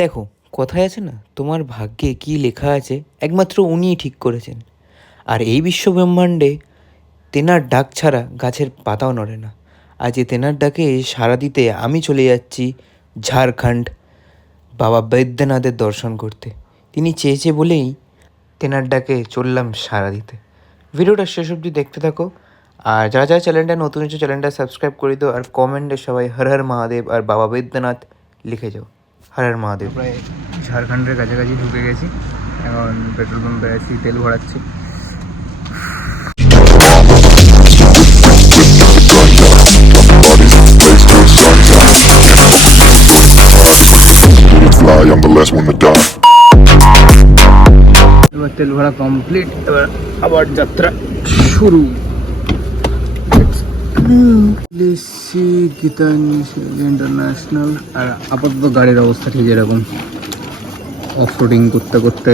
দেখো, কথায় আছে না, তোমার ভাগ্যে কী লেখা আছে একমাত্র উনিই ঠিক করেছেন। আর এই বিশ্বব্রহ্মাণ্ডে তেনার ডাক ছাড়া গাছের পাতাও নড়ে না। আজ এই তেনার ডাকে সাড়া দিতে আমি চলে যাচ্ছি ঝাড়খণ্ড বাবা বৈদ্যনাথের দর্শন করতে। তিনি চেয়েছে বলেই তেনার ডাকে চললাম সাড়া দিতে। ভিডিওটা শেষ অবধি দেখতে থাকো। আর যারা যারা চ্যানেলটা নতুন হচ্ছে চ্যানেলটা সাবস্ক্রাইব করে দিও। আর কমেন্টে সবাই হর হর মহাদেব আর বাবা বৈদ্যনাথ লিখে যাও। হর হর মহাদেব। প্রায় ঝাড়খণ্ডের কাছাকাছি ঢুকে গেছি। এখন পেট্রোল পাম্পে আছি, তেল ভরাচ্ছি। I'm the last one to die. এবার তেল ভরা কমপ্লিট, এবার আবার যাত্রা শুরু। ইন্টারন্যাশনাল। আর আপাতত গাড়ির অবস্থা ঠিক এরকম, অফ রোডিং করতে করতে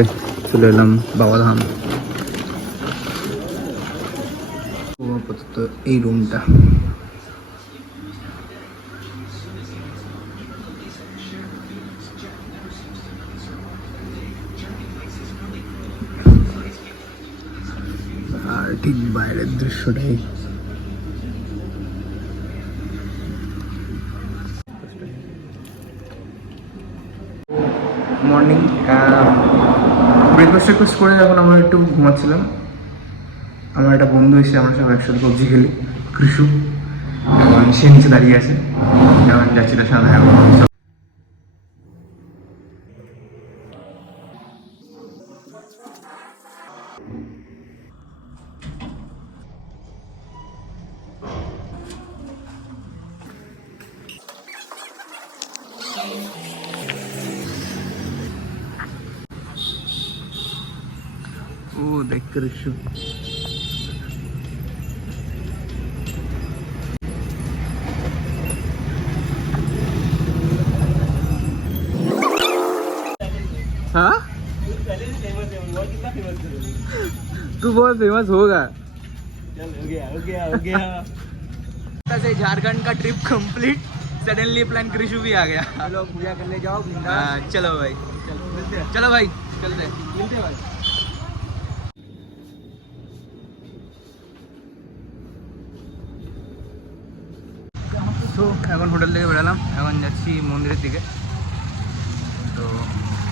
চলে এলাম বাবাধাম। আপাতত এই রুমটা। আর ঠিক বাইরের দৃশ্যটাই মর্নিং। ব্রেকফাস্ট করে এখন আমরা একটু ঘুমাচ্ছিলাম। আমার একটা বন্ধু এসে আমরা সব একসাথে PUBG খেলি, কৃষু। এখন সে নিচে দাঁড়িয়ে আছে, এখন যাচ্ছি তার সাথে। ও দেখ কৃষু। हाँ, तू बहुत फेमस होगा। चल, हो गया। से झारखंड का ट्रिप कंप्लीट। सडनली प्लान कृषु भी आ गया। चलो पूजा करने जाओ। चलो भाई, चलो भाई, चलते मिलते भाई। তো এখন হোটেল থেকে বেরালাম, এখন যাচ্ছি মন্দিরের দিকে। তো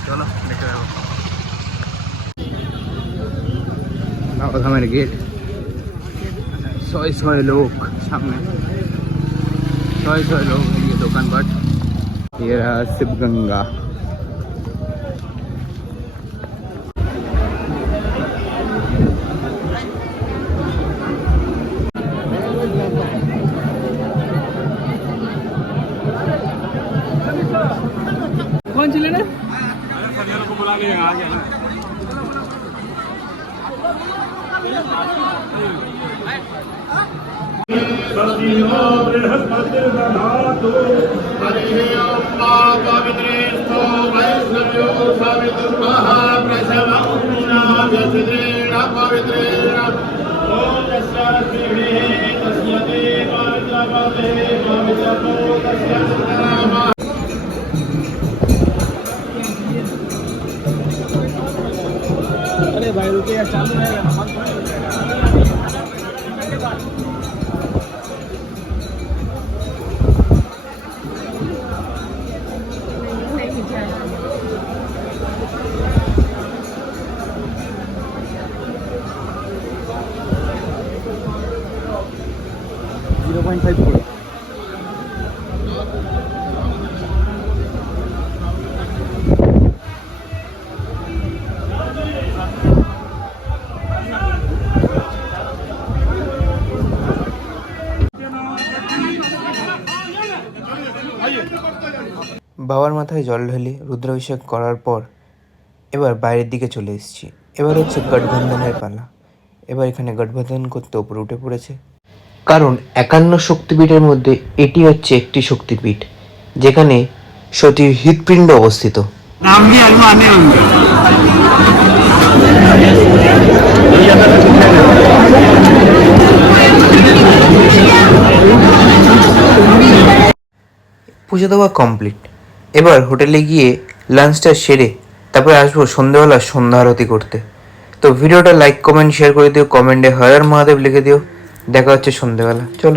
চলো দেখতে যাবো বাবাধামের গেট। ছয় লোক সামনে, ছয় लोग। ये दुकानपाट, ये रहा शिवगंगा। कौन चिल्ले ना? को बुला के आ गया ना। अरे भाई रुके, चालू है। 0.5 করে। বাবার মাথায় জল ঢেলে রুদ্রাভিষেক করার পর এবার বাইরের দিকে চলে এসেছি। এবার হচ্ছে গঠবন্ধনের পালা। এবার এখানে গঠবন্ধন করতে ওপরে উঠে পড়েছে, কারণ 51 শক্তিপীঠের মধ্যে এটি হচ্ছে একটি শক্তিপীঠ যেখানে সতীর হৃৎপিণ্ড অবস্থিত। নাম কি আনে পুজো দেওয়া কমপ্লিট। এবার হোটেলে গিয়ে লাঞ্চটা সেরে তারপরে আসবো সন্ধ্যেবেলা সন্ধ্যা আরতি করতে। তো ভিডিওটা লাইক কমেন্ট শেয়ার করে দিও, কমেন্টে হর হর মহাদেব লিখে দিও। দেখা হচ্ছে সন্ধ্যেবেলা, চলো।